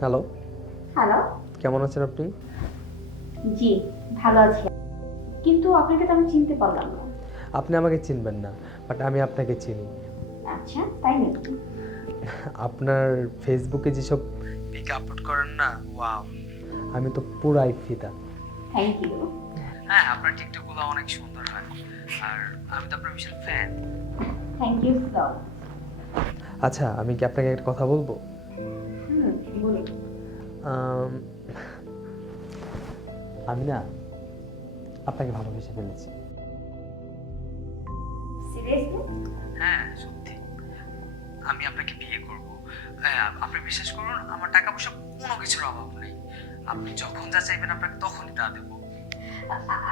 Hello hello কেমন আছেন আপনি? জি ভালো আছি। কিন্তু আপনাকে তো আমি চিনতে পারলাম না। আপনি আমাকে চিনবেন না বাট আমি আপনাকে চিনি। আচ্ছা তাই নাকি? আপনার ফেসবুকে যেসব পিক আপলোড করেন না ওয়াও আমি তো পুরাই ফিদা। থ্যাংক ইউ হ্যাঁ আপনার টিকটকগুলো অনেক সুন্দর হয়। আর আমি তো আপনার বিশাল ফ্যান থ্যাংক ইউ সো আচ্ছা আমি কি আপনাকে একটা কথা বলব? হুম। আম, আমি না আপনাকে ভালোবেসে ফেলেছি। হ্যাঁ সত্যি। আমি আপনাকে বিয়ে করব। আপনি বিশ্বাস করুন আমার টাকা পয়সা কোনো কিছুর অভাব নেই। আপনি যখন যা চাইবেন আপনাকে তখনই তা দেবো।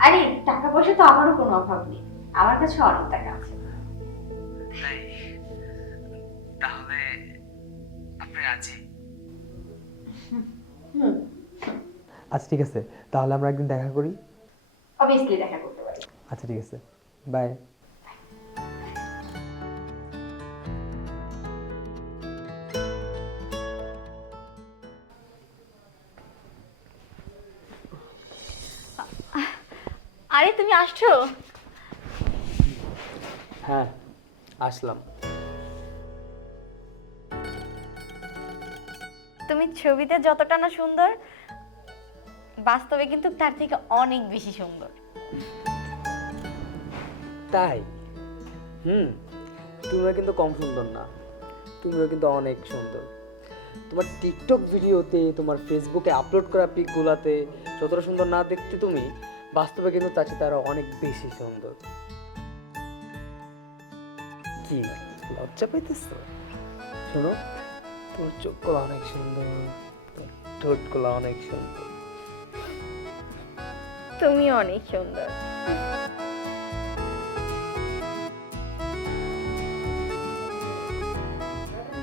আরে টাকা পয়সা তো আমারও কোনো অভাব নেই। আমার কাছে অনেক টাকা আছে। তাই তাহলে আপনি রাজি? আচ্ছা ঠিক আছে। তাহলে আমরা একদিন দেখা করি। অবভিয়াসলি দেখা করতে পারি। আচ্ছা ঠিক আছে। বাই আরে তুমি আসছো? হ্যাঁ আসলাম। তুমি ছবিতে যতটা না সুন্দর, বাস্তবে কিন্তু তার থেকে অনেক বেশি সুন্দর। তাই? হুম, তুমিও কিন্তু কম সুন্দর না। তুমিও কিন্তু অনেক সুন্দর। তোমার টিকটক ভিডিওতে, তোমার ফেসবুকে আপলোড করা পিকগুলাতে যতটা সুন্দর না দেখতে তুমি, বাস্তবে কিন্তু তার সাথে তারা অনেক বেশি সুন্দর। কি লজ্জা পাইতেছ? শোনো তোমার চোখগুলো অনেক সুন্দর। তোমার ঠোঁটগুলো অনেক সুন্দর। তুমি অনেক সুন্দর।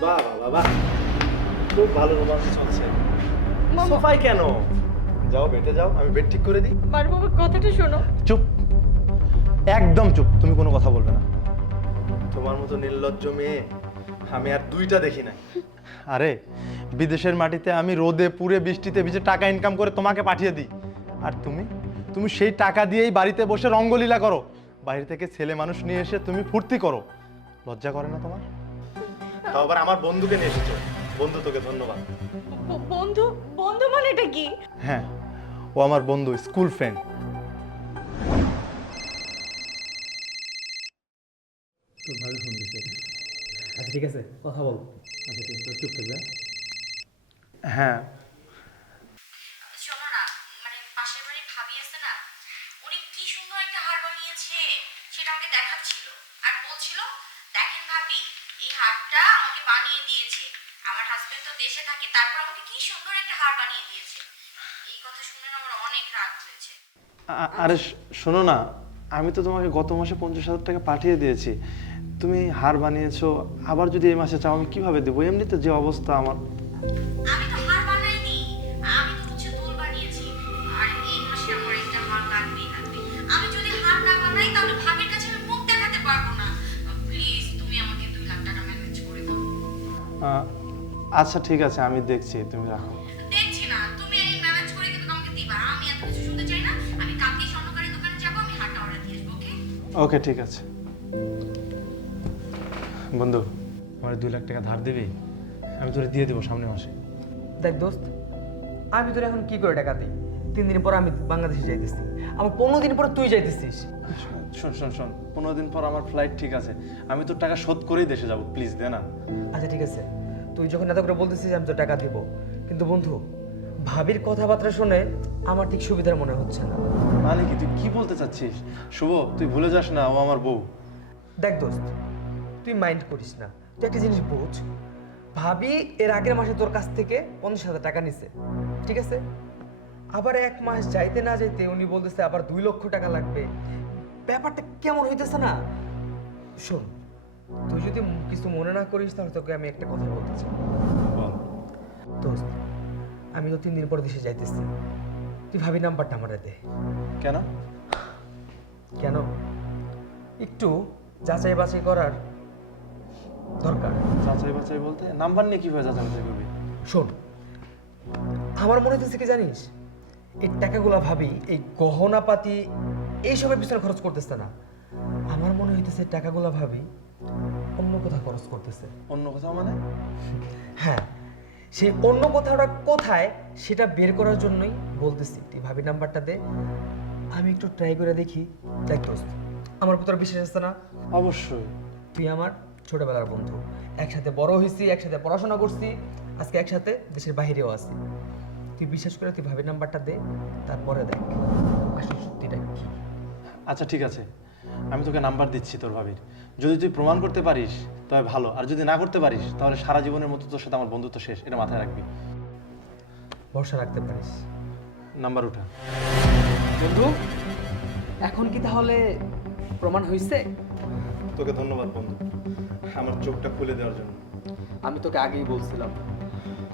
বাহ বাহ বাহ বাহ। খুব ভালো রোমান্স চলছে। সোফায় কেন? যাও বেটে যাও আমি বেড ঠিক করে দিই। বার বাবা কথাটা শোনো। চুপ। একদম চুপ তুমি কোনো কথা বলবে না। তোমার মতো নির্লজ্জ মেয়ে আমি আর দুইটা দেখি নাই। আরে বিদেশের মাটিতে আমি রোদে পুরে বৃষ্টিতে ভিজে টাকা ইনকাম করে তোমাকে পাঠিয়ে দিই। আর তুমি? তুমি সেই টাকা দিয়েই বাড়িতে বসে রঙ্গলীলা করো। বাইরে থেকে ছেলে মানুষ নিয়ে এসে তুমি ফুর্তি করো। লজ্জা করে না তোমার? তাও আবার আমার বন্ধুকে নিয়ে এসেছ। বন্ধু তোকে ধন্যবাদ। বন্ধু বন্ধু মানে এটা কি? হ্যাঁ ও আমার বন্ধু স্কুল ফ্রেন্ড। তোর ভাবে ফোন দিছে। আচ্ছা ঠিক আছে কথা বল। আচ্ছা ঠিক আছে চুপ থাকবে হ্যাঁ? শোনো না মানে পাশের বাড়ি ভাবি আছে না উনি কি সুন্দর একটা হার বানিয়েছে সেটা আমাকে দেখাচ্ছিল। আর বলছিল দেখেন ভাবি এই হারটা আমাকে বানিয়ে দিয়েছে। আমার হাজবেন্ড তো দেশে থাকে তারপর আমাকে কি সুন্দর একটা হার বানিয়ে দিয়েছে। এই কথা শুনে না আমার অনেক রাগ হয়েছে। আরে শ- শোনো না আমি তো তোমাকে গত মাসে পঞ্চাশ হাজার টাকা পাঠিয়ে দিয়েছি। তুমি হার বানিয়েছো আবার যদি এই মাসে চাও আমি কীভাবে দেবো? এমনিতে যে অবস্থা আমার। আমি তো হার বানাইনি আমি তো হচ্ছে দোল বানিয়েছি আর এই মাসে আমার একটা হার লাগবে। আমি যদি হার না বানাই তাহলে ভাবির কাছে আমি মুখ দেখাতে পারব না। প্লিজ তুমি আমাকে দুই লাখ টাকা ম্যানেজ করে দাও। আচ্ছা ঠিক আছে আমি দেখছি তুমি রাখো। দেখছি না তুমি এই ম্যানেজ করে কিন্তু আমাকে দিবা। আমি এত কিছু শুনতে চাই না আমি কালকে স্বর্ণকারের দোকানে যাব আমি হারটা অর্ডার দিয়ে আসব ওকে ওকে ঠিক আছে। বন্ধু আমার দুই লাখ টাকা ধার দিবি আমি তোরে দিয়ে দেবো সামনের মাসে। দেখ দোস্ত আমি তোর এখন কি করে টাকা দিই তিন দিন পর আমি বাংলাদেশে যাইতেছি। আমার পনেরো দিন পর তুই যাইতেছিস। শোন শোন শোন পনেরো দিন পর আমার ফ্লাইট ঠিক আছে। আমি তোর টাকা শোধ করেই দেশে যাব প্লিজ দে না। আচ্ছা ঠিক আছে। তুই যখন এত করে বলতেছিস আমি তো টাকা দিব কিন্তু বন্ধু ভাবির কথাবার্তা শুনে আমার ঠিক সুবিধার মনে হচ্ছে না। মানে কি তুই কি বলতে চাচ্ছিস? শুভ তুই ভুলে যাস না ও আমার বউ। দেখ দোস্ত তুই মাইন্ড করিস না। তুই একটা জিনিস বোঝ। ভাবি এর আগের মাসে তোর কাছ থেকে পঞ্চাশ হাজার টাকা নিছে। ঠিক আছে? আবার এক মাস যাইতে না যাইতে উনি বলতেছে আবার দুই লক্ষ টাকা লাগবে। ব্যাপারটা কেমন হইতেছে না? শোন তুই যদি কিছু মনে না করিস তাহলে তোকে আমি একটা কথা বলতে চাই। দোস্ত আমি তো তিন দিন পর দেশে যাইতেছি। তুই ভাবি নাম্বারটা আমার দে। কেন? কেন? একটু যাচাই বাছাই করার দরকার। যাচাই বাছাই বলতে নাম্বার নিয়ে কীভাবে যাচাই বাছাই করবি? শোন আমার মনে হচ্ছে কি জানিস? এই টাকাগুলো ভাবি এই গহনাপাতি এইসবের পিছনে খরচ করতেছে না। আমার মনে হইতেছে টাকাগুলো ভাবি অন্য কোথাও খরচ করতেছে। অন্য কোথাও মানে? হ্যাঁ সেই অন্য কোথাওটা কোথায় সেটা বের করার জন্যই বলতেছি। তুই ভাবি নাম্বারটা দে আমি একটু ট্রাই করে দেখি। দেখ দোস্ত আমার উপর বিশ্বাস আছে না? অবশ্যই। তুই আমার ছোটবেলার বন্ধু। একসাথে বড় হয়েছি একসাথে পড়াশোনা করছি আজকে একসাথে দেশের বাইরেও আছি। তুই বিশ্বাস করে তুই ভাবি নাম্বারটা দে তারপরে দেখ আসলে সত্যিটা কি। আচ্ছা ঠিক আছে। আমি তোকে নাম্বার দিচ্ছি তোর ভাবির। যদি তুই প্রমাণ করতে পারিস তবে ভালো। আর যদি না করতে পারিস তাহলে সারা জীবনের মতো তোর সাথে আমার বন্ধুত্ব শেষ। এটা মাথায় রাখবি। ভরসা রাখতে পারিস। নাম্বার উঠা বন্ধু এখন কি তাহলে প্রমাণ হয়েছে তোকে ধন্যবাদ বন্ধু। আমার চোখটা খুলে দেওয়ার জন্য। আমি তোকে আগেই বলছিলাম।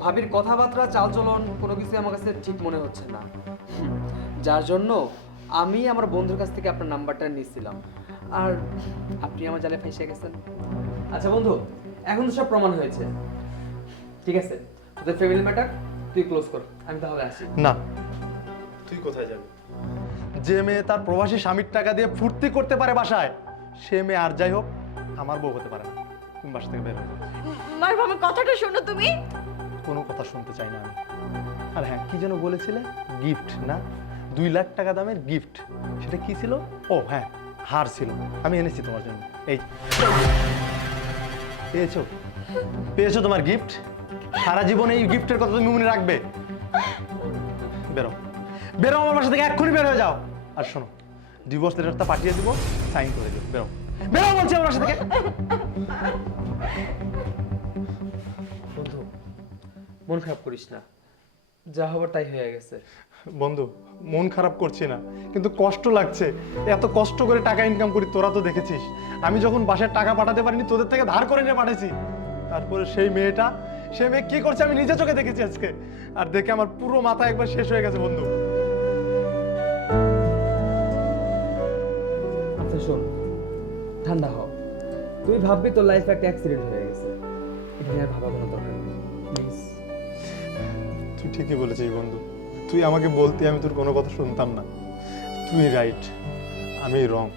ভাবির কথাবার্তা চালচলন কোনো কিছু আমার কাছে ঠিক মনে হচ্ছে না। যার জন্য আমি আমার বন্ধুর কাছ থেকে আপনার নাম্বারটা নিয়েছিলাম। আর আপনি আমার জালে ফেসে গেছেন। আচ্ছা বন্ধু এখন তো সব প্রমাণ হয়েছে। ঠিক আছে তোদের ফ্যামিলি ম্যাটার তুই ক্লোজ কর আমি তাহলে আসি। না। তুই কোথায় যাবি? যে মেয়ে তার প্রবাসী স্বামীর টাকা দিয়ে ফুর্তি করতে পারে বাসায় সে মেয়ে আর যাই হোক আমার বউ হতে পারে না। তুমি বাসা থেকে বের হয়ে যাও। আমার কথাটা শোনো তুমি। কোনো কথা শুনতে চাই না আমি। আর হ্যাঁ কি যেন বলেছিলে? গিফট না? দুই লাখ টাকা দামের গিফট। সেটা কি ছিল? ও হ্যাঁ হার ছিল। আমি এনেছি তোমার জন্য। এই। পেয়েছ? পেয়েছ তোমার গিফট? সারা জীবন এই গিফটের কথা তুমি মনে রাখবে? বেরো। বেরো আমার বাসা থেকে এক্ষুনি বের হয়ে যাও। আর শোনো ডিভোর্স লেটারটা পাঠিয়ে দেবো সাইন করে দেবো বেরো। বেরো বলছি আমার বাসা থেকে। বন্ধু মন খারাপ করিস না। যা হবার তাই হয়ে গেছে। বন্ধু মন খারাপ করছি না কিন্তু কষ্ট লাগছে। এত কষ্ট করে টাকা ইনকাম করি তোরা তো দেখেছিস। আমি যখন বাসায় টাকা পাঠাতে পারিনি তোদের থেকে ধার করে নিয়ে পাঠাইছি। তারপরে সেই মেয়েটা সে মেয়ে কি করছে আমি নিজে চোখে দেখেছি আজকে। আর দেখে আমার পুরো মাথা একবার শেষ হয়ে গেছে বন্ধু। আচ্ছা শোন ঠান্ডা হও। তুই ভাববি তোর লাইফে একটা অ্যাক্সিডেন্ট হয়ে গেছে। এটা নিয়ে ভাবার কোনো দরকার নেই। প্লিজ তুই ঠিকই বলেছিস বন্ধু। তুই আমাকে বলতে, আমি তোর কোনো কথা শুনতাম না। তুই রাইট আমি রং